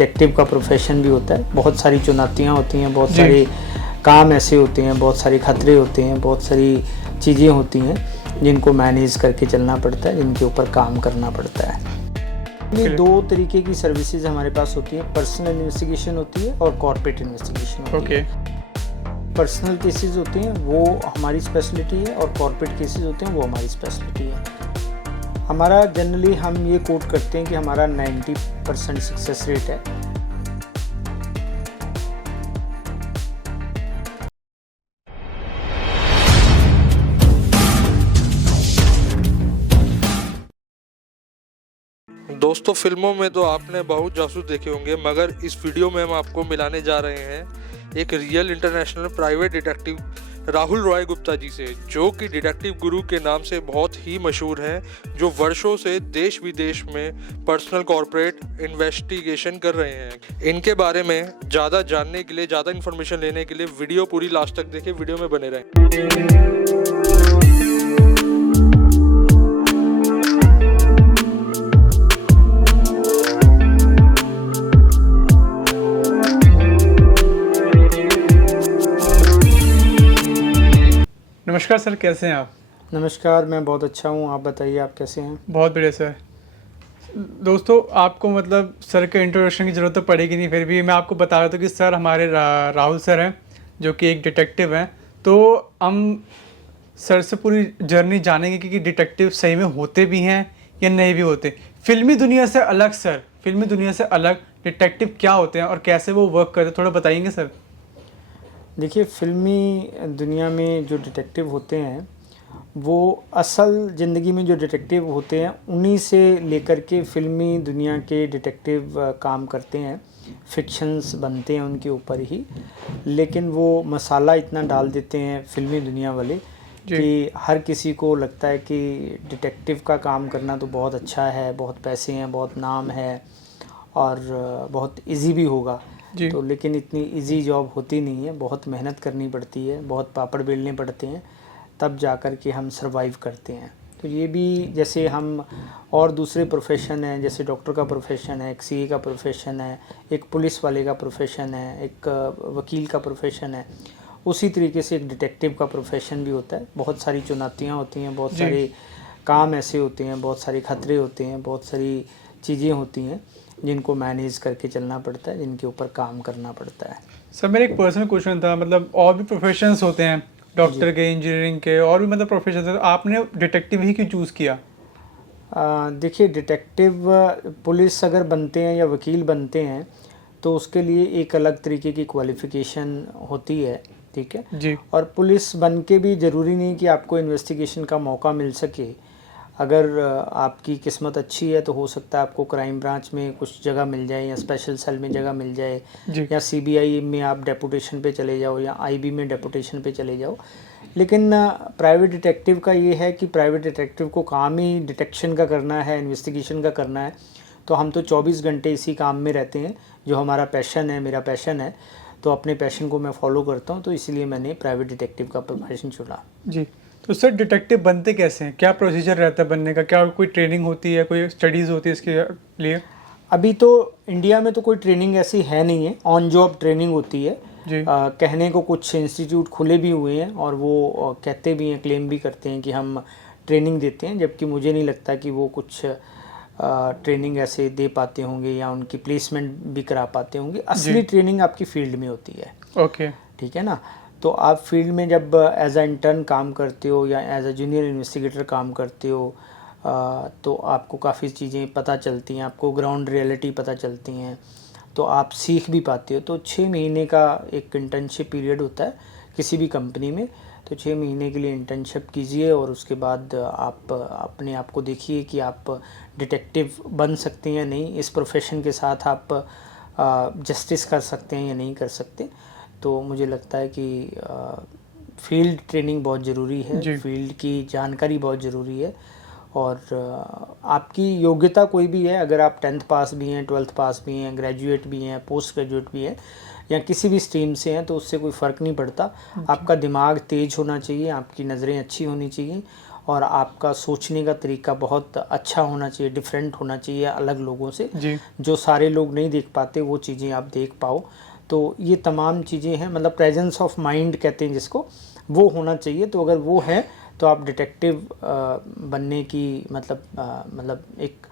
Detective का profession भी होता है। बहुत सारी चुनौतियाँ होती हैं, बहुत सारे काम ऐसे होते हैं, बहुत सारे खतरे होते हैं, बहुत सारी चीज़ें होती हैं जिनको मैनेज करके चलना पड़ता है, जिनके ऊपर काम करना पड़ता है। ये दो तरीके की सर्विसेज हमारे पास होती है, पर्सनल इन्वेस्टिगेशन होती है और कॉर्पोरेट इन्वेस्टिगेशन होती है। पर्सनल केसेस होते हैं वो हमारी स्पेशलिटी है और कॉर्पोरेट केसेस होते हैं वो हमारी स्पेशलिटी है। हमारा जनरली हम ये कोट करते हैं कि हमारा 90% सक्सेस रेट है। दोस्तों, फिल्मों में तो आपने बहुत जासूस देखे होंगे, मगर इस वीडियो में हम आपको मिलाने जा रहे हैं एक real international private detective Rahul Roy Gupta ji से, जो कि डिटेक्टिव गुरु के नाम से बहुत ही मशहूर हैं, जो वर्षों से देश विदेश में पर्सनल कॉर्पोरेट इन्वेस्टिगेशन कर रहे हैं। इनके बारे में ज़्यादा जानने के लिए, ज़्यादा इन्फॉर्मेशन लेने के लिए वीडियो पूरी लास्ट तक देखें, वीडियो में बने रहें। नमस्कार सर, कैसे हैं आप? नमस्कार, मैं बहुत अच्छा हूँ। आप बताइए, आप कैसे हैं? बहुत बढ़िया सर। दोस्तों, आपको मतलब सर के इंट्रोडक्शन की ज़रूरत तो पड़ेगी नहीं, फिर भी मैं आपको बता रहा था कि सर हमारे राहुल सर हैं, जो कि एक डिटेक्टिव हैं। तो हम सर से पूरी जर्नी जानेंगे कि डिटेक्टिव सही में होते भी हैं या नहीं भी होते। फिल्मी दुनिया से अलग सर, फिल्मी दुनिया से अलग डिटेक्टिव क्या होते हैं और कैसे वो वर्क करते हैं, थोड़ा बताएंगे सर? देखिए, फिल्मी दुनिया में जो डिटेक्टिव होते हैं वो असल ज़िंदगी में जो डिटेक्टिव होते हैं उन्हीं से लेकर के फिल्मी दुनिया के डिटेक्टिव काम करते हैं। फिक्शंस बनते हैं उनके ऊपर ही, लेकिन वो मसाला इतना डाल देते हैं फिल्मी दुनिया वाले कि हर किसी को लगता है कि डिटेक्टिव का काम करना तो बहुत अच्छा है, बहुत पैसे हैं, बहुत नाम है और बहुत इजी भी होगा। तो लेकिन इतनी इजी जॉब होती नहीं है, बहुत मेहनत करनी पड़ती है, बहुत पापड़ बेलने पड़ते हैं, तब जा कर के हम सरवाइव करते हैं। तो ये भी जैसे हम और दूसरे प्रोफेशन हैं, जैसे डॉक्टर का प्रोफेशन है, एक सीए का प्रोफेशन है, एक पुलिस वाले का प्रोफेशन है, एक वकील का प्रोफेशन है, उसी तरीके से एक डिटेक्टिव का प्रोफेशन भी होता है। बहुत सारी चुनौतियाँ होती हैं, बहुत सारे काम ऐसे होते हैं, बहुत सारे खतरे होते हैं, बहुत सारी चीज़ें होती हैं जिनको मैनेज करके चलना पड़ता है, जिनके ऊपर काम करना पड़ता है। सर, मेरा एक पर्सनल क्वेश्चन था, मतलब और भी प्रोफेशंस होते हैं, डॉक्टर के, इंजीनियरिंग के, और भी मतलब प्रोफेशन है, तो आपने डिटेक्टिव ही क्यों चूज़ किया? देखिए, डिटेक्टिव पुलिस अगर बनते हैं या वकील बनते हैं तो उसके लिए एक अलग तरीके की क्वालिफ़िकेशन होती है, ठीक है जी। और पुलिस बन के भी ज़रूरी नहीं कि आपको इन्वेस्टिगेशन का मौका मिल सके। अगर आपकी किस्मत अच्छी है तो हो सकता है आपको क्राइम ब्रांच में कुछ जगह मिल जाए, या स्पेशल सेल में जगह मिल जाए, या सीबीआई में आप डेपुटेशन पे चले जाओ, या आईबी में डेपुटेशन पे चले जाओ। लेकिन प्राइवेट डिटेक्टिव का ये है कि प्राइवेट डिटेक्टिव को काम ही डिटेक्शन का करना है, इन्वेस्टिगेशन का करना है। तो हम तो 24 घंटे इसी काम में रहते हैं, जो हमारा पैशन है, मेरा पैशन है, तो अपने पैशन को मैं फॉलो करता हूँ। तो इसलिए मैंने प्राइवेट डिटेक्टिव का प्रोफेशन चुना। जी। तो सर, डिटेक्टिव बनते कैसे हैं? क्या प्रोसीजर रहता है बनने का? क्या कोई ट्रेनिंग होती है, कोई स्टडीज़ होती है इसके लिए? अभी तो इंडिया में तो कोई ट्रेनिंग ऐसी है नहीं है, ऑन जॉब ट्रेनिंग होती है। कहने को कुछ इंस्टीट्यूट खुले भी हुए हैं और वो कहते भी हैं, क्लेम भी करते हैं कि हम ट्रेनिंग देते हैं, जबकि मुझे नहीं लगता कि वो कुछ ट्रेनिंग ऐसे दे पाते होंगे या उनकी प्लेसमेंट भी करा पाते होंगे। असली ट्रेनिंग आपकी फील्ड में होती है। ओके, ठीक है ना। तो आप फील्ड में जब एज अ इंटर्न काम करते हो या एज अ जूनियर इन्वेस्टिगेटर काम करते हो तो आपको काफ़ी चीज़ें पता चलती हैं, आपको ग्राउंड रियलिटी पता चलती हैं, तो आप सीख भी पाते हो। तो 6 महीने का एक इंटर्नशिप पीरियड होता है किसी भी कंपनी में। तो 6 महीने के लिए इंटर्नशिप कीजिए और उसके बाद आप अपने आप को देखिए कि आप डिटेक्टिव बन सकते हैं या नहीं, इस प्रोफेशन के साथ आप जस्टिस कर सकते हैं या नहीं कर सकते। तो मुझे लगता है कि फील्ड ट्रेनिंग बहुत ज़रूरी है, फील्ड की जानकारी बहुत ज़रूरी है। और आपकी योग्यता कोई भी है, अगर आप 10th पास भी हैं, 12th पास भी हैं, ग्रेजुएट भी हैं, पोस्ट ग्रेजुएट भी हैं, या किसी भी स्ट्रीम से हैं, तो उससे कोई फ़र्क नहीं पड़ता। आपका दिमाग तेज़ होना चाहिए, आपकी नज़रें अच्छी होनी चाहिए और आपका सोचने का तरीका बहुत अच्छा होना चाहिए, डिफरेंट होना चाहिए अलग लोगों से, जी जो सारे लोग नहीं देख पाते वो चीज़ें आप देख पाओ। तो ये तमाम चीज़ें हैं, मतलब प्रेजेंस ऑफ माइंड कहते हैं जिसको, वो होना चाहिए। तो अगर वो है तो आप डिटेक्टिव बनने की मतलब एक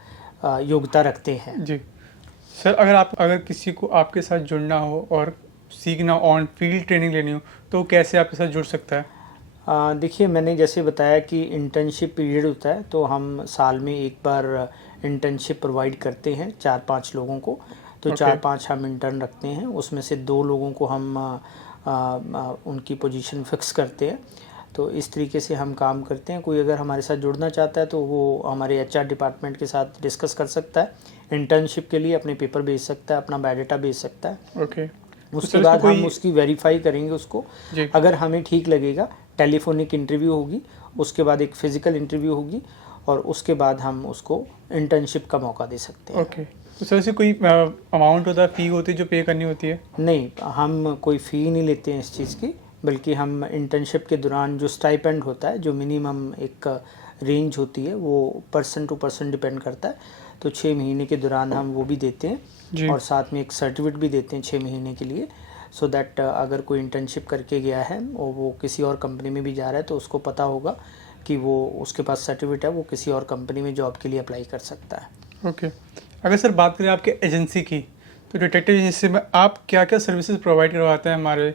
योग्यता रखते हैं। जी सर, अगर किसी को आपके साथ जुड़ना हो और सीखना, ऑन फील्ड ट्रेनिंग लेनी हो, तो कैसे आपके साथ जुड़ सकता है? देखिए, मैंने जैसे बताया कि इंटर्नशिप पीरियड होता है, तो हम साल में एक बार इंटर्नशिप प्रोवाइड करते हैं 4-5 लोगों को। तो Okay. 4-5 हम इंटर्न रखते हैं, उसमें से 2 लोगों को हम उनकी पोजीशन फिक्स करते हैं। तो इस तरीके से हम काम करते हैं। कोई अगर हमारे साथ जुड़ना चाहता है तो वो हमारे HR डिपार्टमेंट के साथ डिस्कस कर सकता है। इंटर्नशिप के लिए अपने पेपर भेज सकता है, अपना बायोडाटा भेज सकता है। ओके उसके बाद हम उसकी वेरीफाई करेंगे उसको। जी अगर हमें ठीक लगेगा, टेलीफोनिक इंटरव्यू होगी, उसके बाद एक फ़िज़िकल इंटरव्यू होगी, और उसके बाद हम उसको इंटर्नशिप का मौका दे सकते हैं। ओके। तो सर से कोई अमाउंट होता है, फ़ी होती है जो पे करनी होती है? नहीं, हम कोई फ़ी नहीं लेते हैं इस चीज़ की, बल्कि हम इंटर्नशिप के दौरान जो स्टाइपेंड होता है, जो मिनिमम एक रेंज होती है, वो पर्सन टू पर्सन डिपेंड करता है। तो 6 महीने के दौरान हम वो भी देते हैं, जी और साथ में एक सर्टिफिकेट भी देते हैं 6 महीने के लिए, सो दैट अगर कोई इंटर्नशिप करके गया है और वो किसी और कंपनी में भी जा रहा है तो उसको पता होगा कि वो उसके पास सर्टिफिकेट है, वो किसी और कंपनी में जॉब के लिए अप्लाई कर सकता है। ओके। अगर सर बात करें आपके एजेंसी की, तो डिटेक्टिव एजेंसी में आप क्या क्या सर्विसेज प्रोवाइड करवाते हैं हमारे?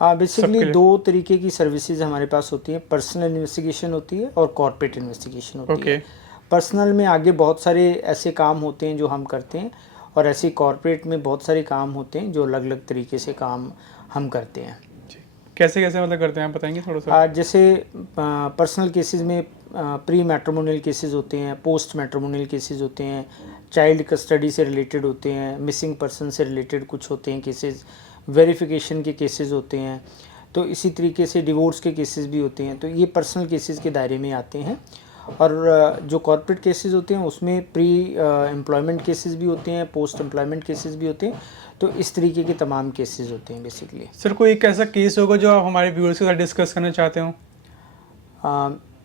बेसिकली सबके लिए। 2 तरीके की सर्विसेज हमारे पास होती हैं, पर्सनल इन्वेस्टिगेशन होती है और कॉर्पोरेट इन्वेस्टिगेशन होती ओके है। पर्सनल में आगे बहुत सारे ऐसे काम होते हैं जो हम करते हैं, और ऐसे कॉर्पोरेट में बहुत सारे काम होते हैं जो अलग अलग तरीके से काम हम करते हैं। जी, कैसे कैसे मतलब करते हैं, आप बताएंगे थोड़ा सा? जैसे पर्सनल केसेस में प्री मैट्रिमोनियल केसेस होते हैं, पोस्ट मैट्रिमोनियल केसेस होते हैं, चाइल्ड कस्टडी से रिलेटेड होते हैं, मिसिंग पर्सन से रिलेटेड कुछ होते हैं केसेस, वेरिफिकेशन के केसेस होते हैं। तो इसी तरीके से डिवोर्स के केसेस भी होते हैं। तो ये पर्सनल केसेस के दायरे में आते हैं। और जो कॉर्पोरेट केसेस होते हैं उसमें प्री एम्प्लॉयमेंट केसेस भी होते हैं, पोस्ट एम्प्लॉयमेंट केसेस भी होते हैं। तो इस तरीके के तमाम केसेस होते हैं बेसिकली। सर कोई एक ऐसा केस होगा जो आप हमारे व्यूअर्स के साथ डिस्कस करना चाहते हो?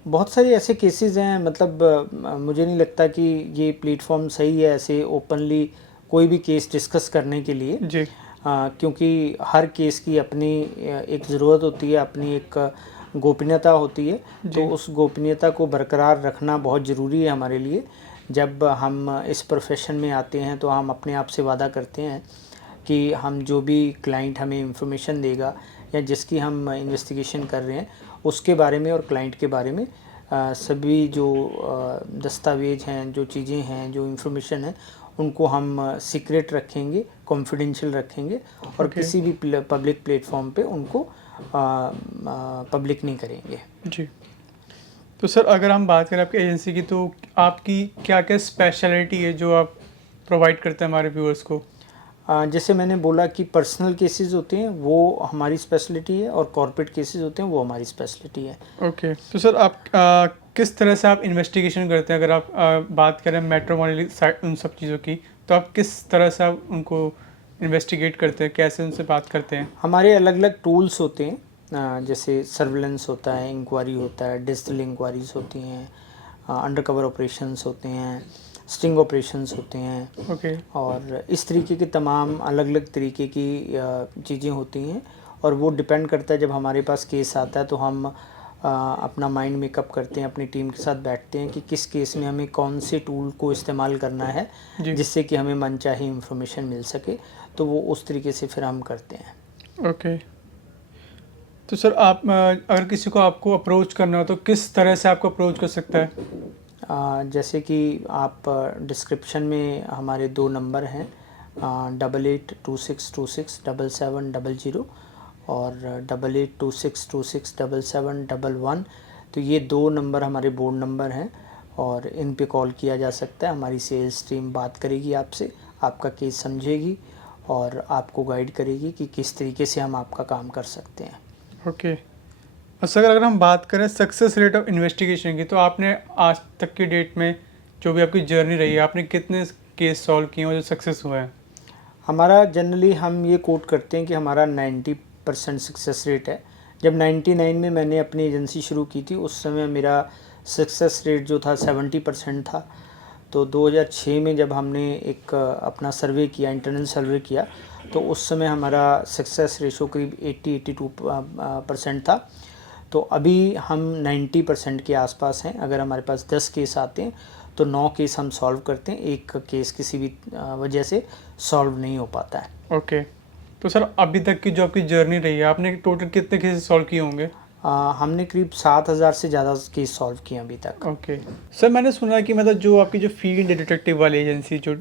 बहुत सारे ऐसे केसेस हैं, मतलब मुझे नहीं लगता कि ये प्लेटफॉर्म सही है ऐसे ओपनली कोई भी केस डिस्कस करने के लिए। जी क्योंकि हर केस की अपनी एक ज़रूरत होती है, अपनी एक गोपनीयता होती है। तो उस गोपनीयता को बरकरार रखना बहुत ज़रूरी है हमारे लिए। जब हम इस प्रोफेशन में आते हैं तो हम अपने आप से वादा करते हैं कि हम जो भी क्लाइंट हमें इंफॉर्मेशन देगा या जिसकी हम इन्वेस्टिगेशन कर रहे हैं उसके बारे में और क्लाइंट के बारे में सभी जो दस्तावेज हैं, जो चीज़ें हैं, जो इंफॉर्मेशन है, उनको हम सीक्रेट रखेंगे, कॉन्फिडेंशियल रखेंगे, और किसी भी पब्लिक प्लेटफॉर्म पे उनको पब्लिक नहीं करेंगे। जी। तो सर अगर हम बात करें आपकी एजेंसी की, तो आपकी क्या क्या स्पेशलिटी है जो आप प्रोवाइड करते हैं हमारे व्यूअर्स को? जैसे मैंने बोला कि पर्सनल केसेस होते हैं वो हमारी स्पेशलिटी है, और कॉर्पोरेट केसेस होते हैं वो हमारी स्पेशलिटी है। ओके। तो सर आप किस तरह से आप इन्वेस्टिगेशन करते हैं? अगर आप बात करें मैट्रिमोनियल साइड उन सब चीज़ों की, तो आप किस तरह से आप उनको इन्वेस्टिगेट करते हैं, कैसे उनसे बात करते हैं? हमारे अलग अलग टूल्स होते हैं, जैसे सर्विलेंस होता है, इंक्वायरी होता है, डिजिटल इंक्वायरीज होती हैं, अंडरकवर ऑपरेशंस होते हैं, स्टिंग ऑपरेशंस होते हैं, ओके और इस तरीके के तमाम अलग अलग तरीके की चीज़ें होती हैं। और वो डिपेंड करता है, जब हमारे पास केस आता है तो हम अपना माइंड मेकअप करते हैं, अपनी टीम के साथ बैठते हैं कि किस केस में हमें कौन से टूल को इस्तेमाल करना है जी जिससे कि हमें मनचाही इंफॉर्मेशन मिल सके। तो वो उस तरीके से फिर हम करते हैं। ओके। तो सर आप अगर किसी को आपको अप्रोच करना हो तो किस तरह से आपको अप्रोच कर सकता है? जैसे कि आप डिस्क्रिप्शन में हमारे 2 नंबर हैं, 8826267700 और 8826267711। तो ये 2 नंबर हमारे बोर्ड नंबर हैं, और इन पे कॉल किया जा सकता है। हमारी सेल्स टीम बात करेगी आपसे, आपका केस समझेगी और आपको गाइड करेगी कि किस तरीके से हम आपका काम कर सकते हैं। ओके। और सर अगर हम बात करें सक्सेस रेट ऑफ इन्वेस्टिगेशन की, तो आपने आज तक की डेट में जो भी आपकी जर्नी रही है, आपने कितने केस सॉल्व किए और जो सक्सेस हुए हैं? हमारा जनरली हम ये कोट करते हैं कि हमारा 90% सक्सेस रेट है। जब 99 में मैंने अपनी एजेंसी शुरू की थी उस समय मेरा सक्सेस रेट जो था 70% था। तो 2006 में जब हमने एक अपना सर्वे किया, इंटरनल सर्वे किया, तो उस समय हमारा सक्सेस रेशो करीब 80-82% था। तो अभी हम 90% के आसपास हैं। अगर हमारे पास 10 केस आते हैं तो 9 केस हम सॉल्व करते हैं, एक केस किसी भी वजह से सॉल्व नहीं हो पाता है। ओके, तो सर अभी तक की जो आपकी जर्नी रही है, आपने टोटल कितने केसेस सॉल्व किए होंगे? हमने करीब 7,000 से ज़्यादा केस सॉल्व किए अभी तक। ओके सर, मैंने सुना है कि मतलब जो आपकी जो फील्ड डिटेक्टिव वाली एजेंसी जो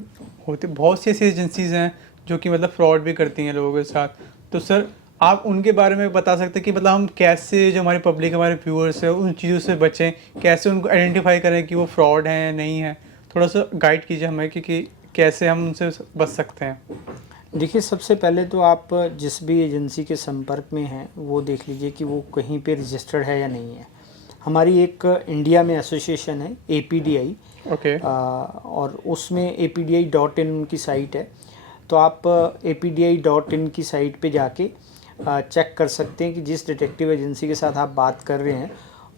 होती, बहुत सी ऐसी एजेंसीज हैं जो कि मतलब फ्रॉड भी करती हैं लोगों के साथ। तो सर आप उनके बारे में बता सकते हैं कि मतलब हम कैसे, जो हमारी पब्लिक, हमारे व्यूअर्स है, उन चीज़ों से बचें, कैसे उनको आइडेंटिफाई करें कि वो फ्रॉड हैं नहीं है? थोड़ा सा गाइड कीजिए हमें कि कैसे हम उनसे बच सकते हैं। देखिए, सबसे पहले तो आप जिस भी एजेंसी के संपर्क में हैं वो देख लीजिए कि वो कहीं पे रजिस्टर्ड है या नहीं है। हमारी एक इंडिया में एसोसिएशन है APDI, ओके। और उसमें apdi.in उनकी साइट है। तो आप apdi.in की साइट पे जाके चेक कर सकते हैं कि जिस डिटेक्टिव एजेंसी के साथ आप बात कर रहे हैं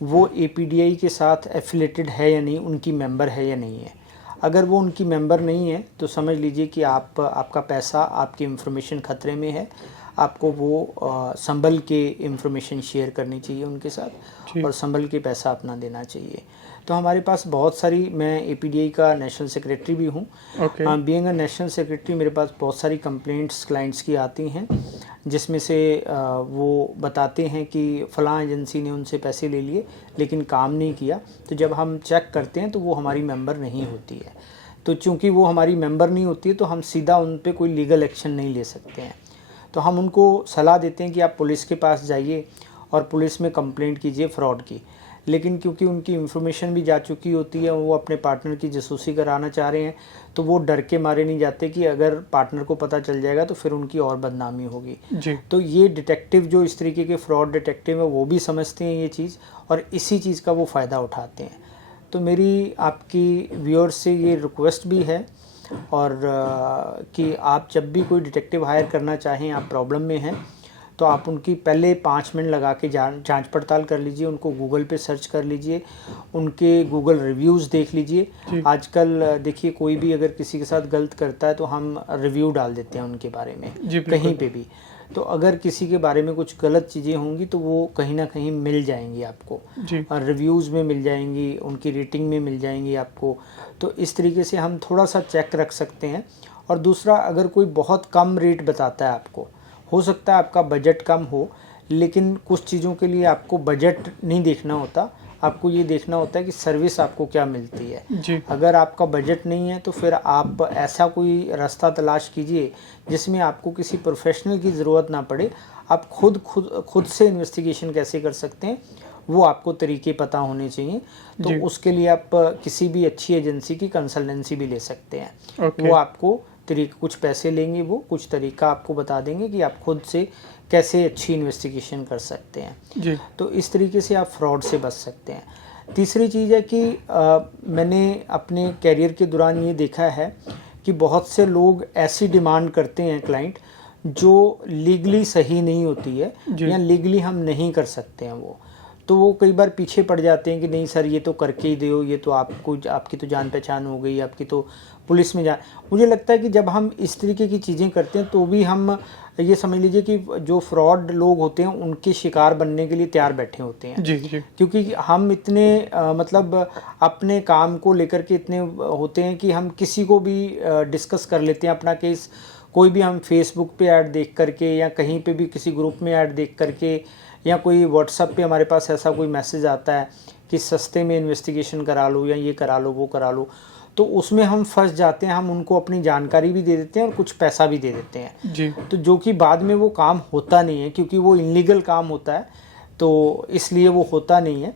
वो APDI के साथ एफिलेटेड है या नहीं, उनकी मेंबर है या नहीं है। अगर वो उनकी मेंबर नहीं है तो समझ लीजिए कि आपका पैसा, आपकी इन्फॉर्मेशन ख़तरे में है। आपको वो संभल के इन्फॉर्मेशन शेयर करनी चाहिए उनके साथ और संभल के पैसा अपना देना चाहिए। तो हमारे पास बहुत सारी, मैं APDI का नेशनल सेक्रेटरी भी हूँ। बीइंग अ नेशनल सेक्रेटरी मेरे पास बहुत सारी कंप्लेंट्स क्लाइंट्स की आती हैं जिसमें से वो बताते हैं कि फ़लाँ एजेंसी ने उनसे पैसे ले लिए लेकिन काम नहीं किया। तो जब हम चेक करते हैं तो वो हमारी मेंबर नहीं होती है। तो चूँकि वो हमारी मेंबर नहीं होती है तो हम सीधा उन पे कोई लीगल एक्शन नहीं ले सकते हैं। तो हम उनको सलाह देते हैं कि आप पुलिस के पास जाइए और पुलिस में कंप्लेंट कीजिए फ़्रॉड की। लेकिन क्योंकि उनकी इन्फॉर्मेशन भी जा चुकी होती है, वो अपने पार्टनर की जासूसी कराना चाह रहे हैं, तो वो डर के मारे नहीं जाते कि अगर पार्टनर को पता चल जाएगा तो फिर उनकी और बदनामी होगी जी। तो ये डिटेक्टिव जो इस तरीके के फ्रॉड डिटेक्टिव है वो भी समझते हैं ये चीज़ और इसी चीज़ का वो फ़ायदा उठाते हैं। तो मेरी आपकी व्यूअर्स से ये रिक्वेस्ट भी है और कि आप जब भी कोई डिटेक्टिव हायर करना चाहें, आप प्रॉब्लम में हैं, तो आप उनकी पहले 5 मिनट लगा के जांच पड़ताल कर लीजिए, उनको गूगल पे सर्च कर लीजिए, उनके गूगल रिव्यूज़ देख लीजिए। आजकल देखिए, कोई भी अगर किसी के साथ गलत करता है तो हम रिव्यू डाल देते हैं उनके बारे में कहीं पे भी। तो अगर किसी के बारे में कुछ गलत चीज़ें होंगी तो वो कहीं ना कहीं मिल जाएंगी आपको, रिव्यूज़ में मिल जाएंगी, उनकी रेटिंग में मिल जाएंगी आपको। तो इस तरीके से हम थोड़ा सा चेक रख सकते हैं। और दूसरा, अगर कोई बहुत कम रेट बताता है आपको, हो सकता है आपका बजट कम हो, लेकिन कुछ चीज़ों के लिए आपको बजट नहीं देखना होता, आपको ये देखना होता है कि सर्विस आपको क्या मिलती है जी। अगर आपका बजट नहीं है तो फिर आप ऐसा कोई रास्ता तलाश कीजिए जिसमें आपको किसी प्रोफेशनल की ज़रूरत ना पड़े। आप खुद से इन्वेस्टिगेशन कैसे कर सकते हैं वो आपको तरीके पता होने चाहिए। तो उसके लिए आप किसी भी अच्छी एजेंसी की कंसल्टेंसी भी ले सकते हैं। वो आपको कुछ पैसे लेंगे, वो कुछ तरीका आपको बता देंगे कि आप खुद से कैसे अच्छी इन्वेस्टिगेशन कर सकते हैं जी। तो इस तरीके से आप फ्रॉड से बच सकते हैं। तीसरी चीज़ है कि मैंने अपने कैरियर के दौरान ये देखा है कि बहुत से लोग ऐसी डिमांड करते हैं क्लाइंट जो लीगली सही नहीं होती है या लीगली हम नहीं कर सकते हैं तो वो कई बार पीछे पड़ जाते हैं कि नहीं सर ये तो करके ही दो, ये तो आपकी तो जान पहचान हो गई, आपकी तो पुलिस में मुझे लगता है कि जब हम इस तरीके की चीज़ें करते हैं तो भी हम ये समझ लीजिए कि जो फ्रॉड लोग होते हैं उनके शिकार बनने के लिए तैयार बैठे होते हैं। जी। क्योंकि हम इतने मतलब अपने काम को लेकर के इतने होते हैं कि हम किसी को भी डिस्कस कर लेते हैं अपना केस। कोई भी हम फेसबुक पे ऐड देख करके या कहीं पे भी किसी ग्रुप में ऐड देख करके या कोई व्हाट्सएप पे हमारे पास ऐसा कोई मैसेज आता है कि सस्ते में इन्वेस्टिगेशन करा लो या ये करा लो वो करा लो, तो उसमें हम फंस जाते हैं। हम उनको अपनी जानकारी भी दे देते हैं और कुछ पैसा भी दे देते हैं जी। तो जो कि बाद में वो काम होता नहीं है क्योंकि वो इलीगल काम होता है, तो इसलिए वो होता नहीं है।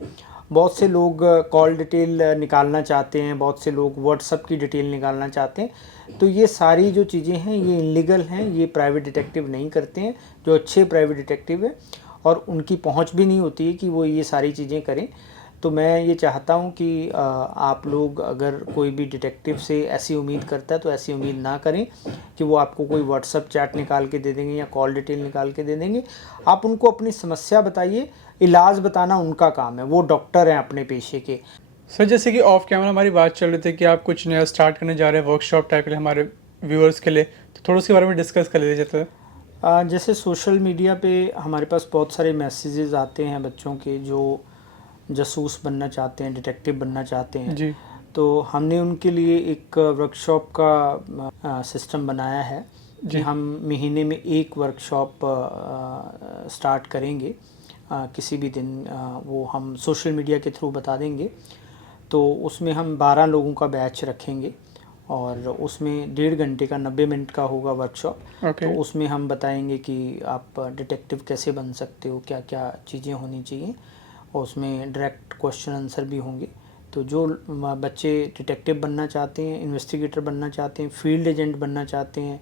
बहुत से लोग कॉल डिटेल निकालना चाहते हैं, बहुत से लोग व्हाट्सएप की डिटेल निकालना चाहते हैं। तो ये सारी जो चीज़ें हैं ये इलीगल हैं, ये प्राइवेट डिटेक्टिव नहीं करते हैं। जो अच्छे प्राइवेट डिटेक्टिव है और उनकी पहुंच भी नहीं होती है कि वो ये सारी चीज़ें करें। तो मैं ये चाहता हूँ कि आप लोग अगर कोई भी डिटेक्टिव से ऐसी उम्मीद करता है तो ऐसी उम्मीद ना करें कि वो आपको कोई व्हाट्सएप चैट निकाल के दे देंगे या कॉल डिटेल निकाल के दे देंगे। आप उनको अपनी समस्या बताइए, इलाज बताना उनका काम है, वो डॉक्टर हैं अपने पेशे के। सर जैसे कि ऑफ कैमरा हमारी बात चल रही थी कि आप कुछ नया स्टार्ट करने जा रहे हैं वर्कशॉप टाइप के लिए हमारे व्यूअर्स के लिए, तो थोड़ा उसके बारे में डिस्कस कर लीजिए। तो जैसे सोशल मीडिया पे हमारे पास बहुत सारे मैसेजेस आते हैं बच्चों के जो जासूस बनना चाहते हैं, डिटेक्टिव बनना चाहते हैं जी तो हमने उनके लिए एक वर्कशॉप का सिस्टम बनाया है कि हम महीने में एक वर्कशॉप स्टार्ट करेंगे। किसी भी दिन वो हम सोशल मीडिया के थ्रू बता देंगे। तो उसमें हम 12 लोगों का बैच रखेंगे और उसमें 1.5 घंटे का 90 मिनट का होगा वर्कशॉप। तो उसमें हम बताएंगे कि आप डिटेक्टिव कैसे बन सकते हो, क्या क्या चीज़ें होनी चाहिए, और उसमें डायरेक्ट क्वेश्चन आंसर भी होंगे। तो जो बच्चे डिटेक्टिव बनना चाहते हैं, इन्वेस्टिगेटर बनना चाहते हैं, फील्ड एजेंट बनना चाहते हैं,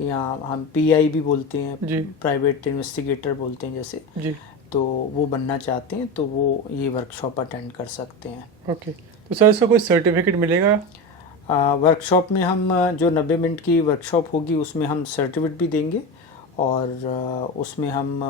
या हम पीआई भी बोलते हैं, प्राइवेट इन्वेस्टिगेटर बोलते हैं जैसे, तो वो बनना चाहते हैं तो वो ये वर्कशॉप अटेंड कर सकते हैं। ओके, तो सर इसका कोई सर्टिफिकेट मिलेगा? वर्कशॉप में हम जो 90 मिनट की वर्कशॉप होगी उसमें हम सर्टिफिकेट भी देंगे और उसमें हम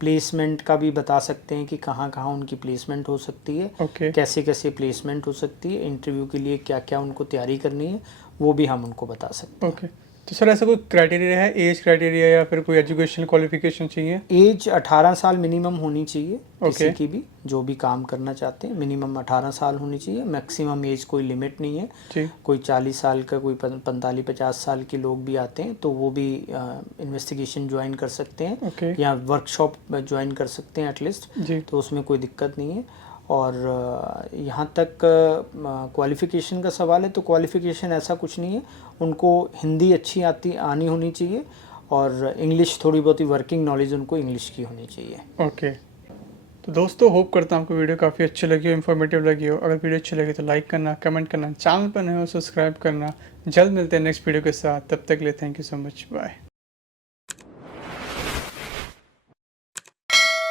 प्लेसमेंट का भी बता सकते हैं कि कहाँ कहाँ उनकी प्लेसमेंट हो सकती है, कैसे कैसे प्लेसमेंट हो सकती है, इंटरव्यू के लिए क्या क्या उनको तैयारी करनी है, वो भी हम उनको बता सकते हैं। ओके, तो सर ऐसा कोई क्राइटेरिया है, एज क्राइटेरिया या फिर कोई एजुकेशन क्वालिफिकेशन चाहिए? एज 18 साल मिनिमम होनी चाहिए किसी की भी, जो भी काम करना चाहते हैं मिनिमम 18 साल होनी चाहिए। मैक्सिमम एज कोई लिमिट नहीं है। कोई 40 साल का, कोई 45-50 साल के लोग भी आते हैं तो वो भी इन्वेस्टिगेशन ज्वाइन कर सकते हैं या वर्कशॉप ज्वाइन कर सकते हैं एटलीस्ट, तो उसमें कोई दिक्कत नहीं है। और यहाँ तक क्वालिफ़िकेशन का सवाल है तो क्वालिफ़िकेशन ऐसा कुछ नहीं है, उनको हिंदी अच्छी आनी होनी चाहिए और इंग्लिश थोड़ी बहुत ही वर्किंग नॉलेज उनको इंग्लिश की होनी चाहिए। ओके, तो दोस्तों होप करता हूँ आपको वीडियो काफ़ी अच्छी लगी हो, इन्फॉर्मेटिव लगी हो। अगर वीडियो अच्छी लगी तो लाइक करना, कमेंट करना, चैनल पर नए हो सब्सक्राइब करना। जल्द मिलते हैं नेक्स्ट वीडियो के साथ, तब तक के लिए thank you so much, bye.